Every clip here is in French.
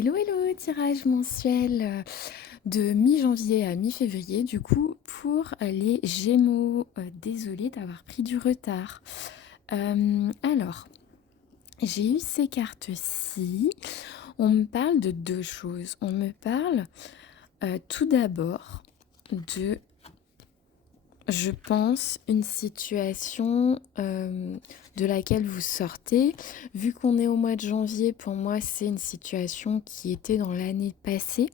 Hello, hello, tirage mensuel de mi-janvier à mi-février, du coup, pour les Gémeaux. Désolée d'avoir pris du retard. Alors, j'ai eu ces cartes-ci. On me parle de deux choses. On me parle tout d'abord de, je pense, une situation de laquelle vous sortez. Vu qu'on est au mois de janvier, pour moi, c'est une situation qui était dans l'année passée.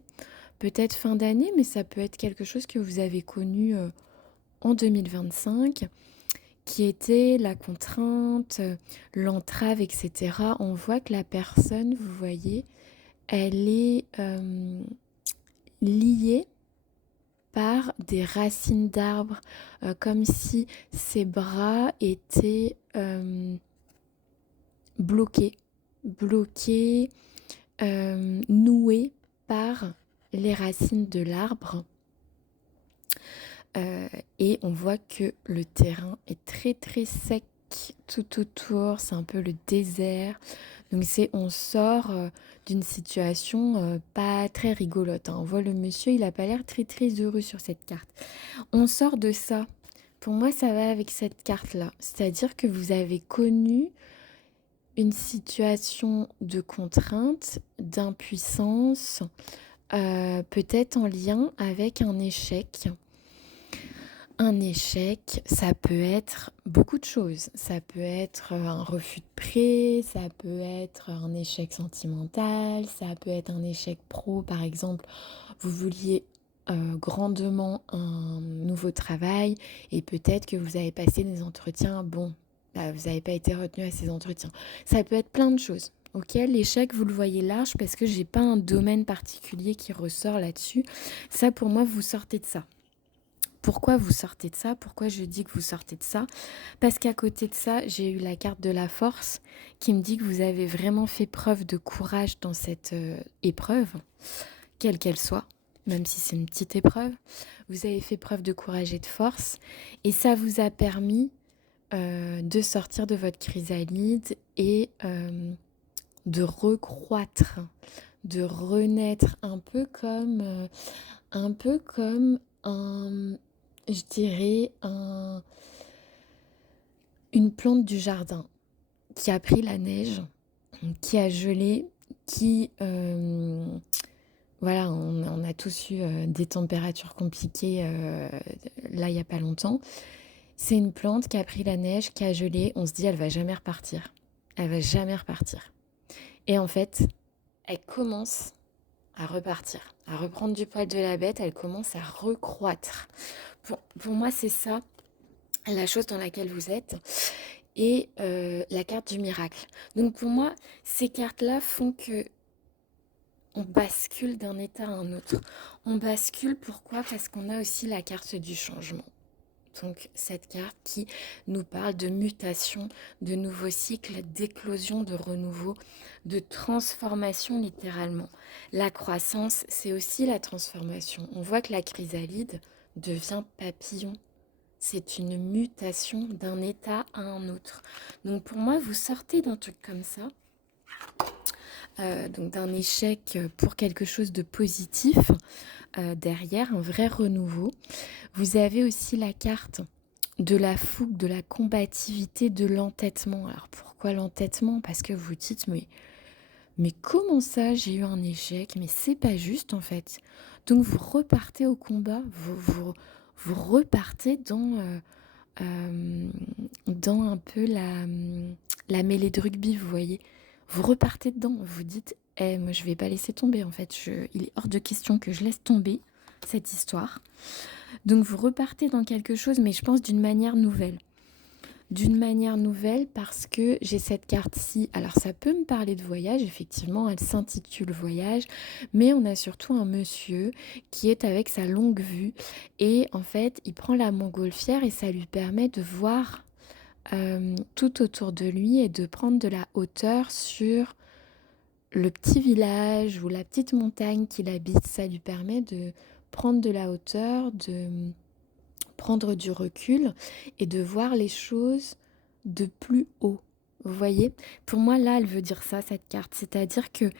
Peut-être fin d'année, mais ça peut être quelque chose que vous avez connu en 2025, qui était la contrainte, l'entrave, etc. On voit que la personne, vous voyez, elle est liée par des racines d'arbres, comme si ses bras étaient bloqués, bloqués, noués par les racines de l'arbre. Et on voit que le terrain est très très sec tout autour, c'est un peu le désert. Donc on sort d'une situation pas très rigolote, hein. On voit le monsieur, il a pas l'air très très heureux sur cette carte. On sort de ça. Pour moi, ça va avec cette carte-là. C'est-à-dire que vous avez connu une situation de contrainte, d'impuissance, peut-être en lien avec un échec. Un échec, ça peut être beaucoup de choses. Ça peut être un refus de prêt, ça peut être un échec sentimental, ça peut être un échec pro. Par exemple, vous vouliez grandement un nouveau travail et peut-être que vous avez passé des entretiens. Bon, bah, vous n'avez pas été retenu à ces entretiens. Ça peut être plein de choses. Ok, l'échec, vous le voyez large parce que j'ai pas un domaine particulier qui ressort là-dessus. Ça, pour moi, vous sortez de ça. Pourquoi vous sortez de ça? Pourquoi je dis que vous sortez de ça? Parce qu'à côté de ça, j'ai eu la carte de la force qui me dit que vous avez vraiment fait preuve de courage dans cette épreuve, quelle qu'elle soit, même si c'est une petite épreuve. Vous avez fait preuve de courage et de force et ça vous a permis de sortir de votre chrysalide et de recroître, de renaître un peu comme un, je dirais, une plante du jardin qui a pris la neige, qui a gelé, qui... voilà, on a tous eu des températures compliquées là, il n'y a pas longtemps. C'est une plante qui a pris la neige, qui a gelé. On se dit, elle va jamais repartir. Elle va jamais repartir. Et en fait, elle commence à repartir, à reprendre du poil de la bête. Elle commence à recroître. Pour moi, c'est ça la chose dans laquelle vous êtes et la carte du miracle. Donc pour moi, ces cartes-là font que on bascule d'un état à un autre. On bascule pourquoi? Parce qu'on a aussi la carte du changement. Donc cette carte qui nous parle de mutation, de nouveaux cycles, d'éclosion, de renouveau, de transformation littéralement. La croissance, c'est aussi la transformation. On voit que la chrysalide devient papillon. C'est une mutation d'un état à un autre. Donc pour moi, vous sortez d'un truc comme ça, donc d'un échec pour quelque chose de positif, derrière un vrai renouveau. Vous avez aussi la carte de la fougue, de la combativité, de l'entêtement. Alors pourquoi l'entêtement? Parce que vous dites, mais comment ça, j'ai eu un échec? Mais c'est pas juste en fait. Donc vous repartez au combat, vous repartez dans un peu la mêlée de rugby, vous voyez. Vous repartez dedans, vous dites, eh, moi je vais pas laisser tomber en fait, il est hors de question que je laisse tomber cette histoire. Donc vous repartez dans quelque chose, mais je pense d'une manière nouvelle. D'une manière nouvelle parce que j'ai cette carte-ci. Alors ça peut me parler de voyage, effectivement, elle s'intitule Voyage, mais on a surtout un monsieur qui est avec sa longue vue et en fait il prend la montgolfière et ça lui permet de voir tout autour de lui et de prendre de la hauteur sur le petit village ou la petite montagne qu'il habite. Ça lui permet de prendre de la hauteur, de prendre du recul et de voir les choses de plus haut. Vous voyez? Pour moi, là, elle veut dire ça, cette carte. C'est-à-dire que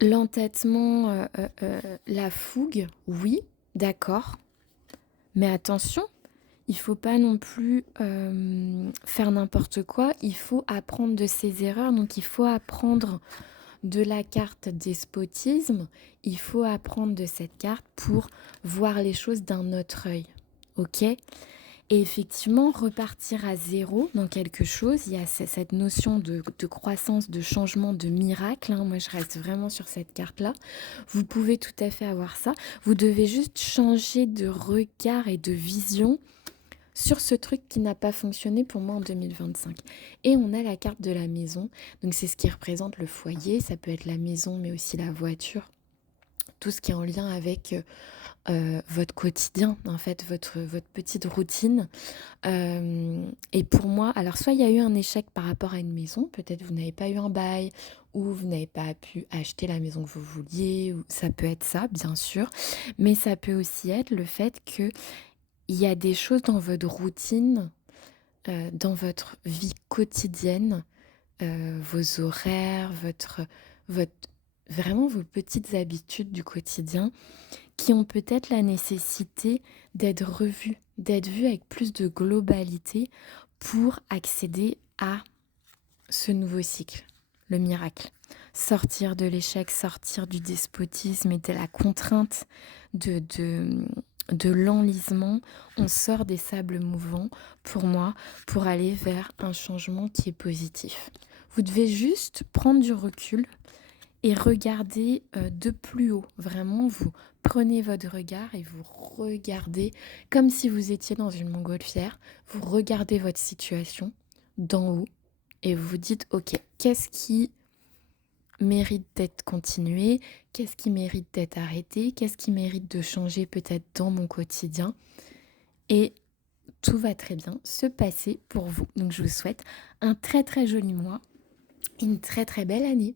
L'entêtement, la fougue, oui, d'accord. Mais attention, il faut pas non plus faire n'importe quoi. Il faut apprendre de ses erreurs. Donc il faut apprendre de la carte despotisme. Il faut apprendre de cette carte pour voir les choses d'un autre œil. Ok? Et effectivement, repartir à zéro dans quelque chose, il y a cette notion de croissance, de changement, de miracle, hein. Moi, je reste vraiment sur cette carte-là. Vous pouvez tout à fait avoir ça. Vous devez juste changer de regard et de vision sur ce truc qui n'a pas fonctionné pour moi en 2025. Et on a la carte de la maison. Donc, c'est ce qui représente le foyer. Ça peut être la maison, mais aussi la voiture. Tout ce qui est en lien avec votre quotidien, en fait, votre petite routine. Et pour moi, alors soit il y a eu un échec par rapport à une maison, peut-être vous n'avez pas eu un bail, ou vous n'avez pas pu acheter la maison que vous vouliez, ou ça peut être ça, bien sûr, mais ça peut aussi être le fait que il y a des choses dans votre routine, dans votre vie quotidienne, vos horaires, votre vraiment vos petites habitudes du quotidien qui ont peut-être la nécessité d'être revues, d'être vues avec plus de globalité pour accéder à ce nouveau cycle, le miracle. Sortir de l'échec, sortir du despotisme et de la contrainte de l'enlisement. On sort des sables mouvants, pour moi, pour aller vers un changement qui est positif. Vous devez juste prendre du recul et regarder de plus haut. Vraiment, vous prenez votre regard et vous regardez comme si vous étiez dans une montgolfière. Vous regardez votre situation d'en haut et vous vous dites, ok, qu'est-ce qui mérite d'être continué? Qu'est-ce qui mérite d'être arrêté? Qu'est-ce qui mérite de changer peut-être dans mon quotidien? Et tout va très bien se passer pour vous. Donc je vous souhaite un très très joli mois, une très très belle année.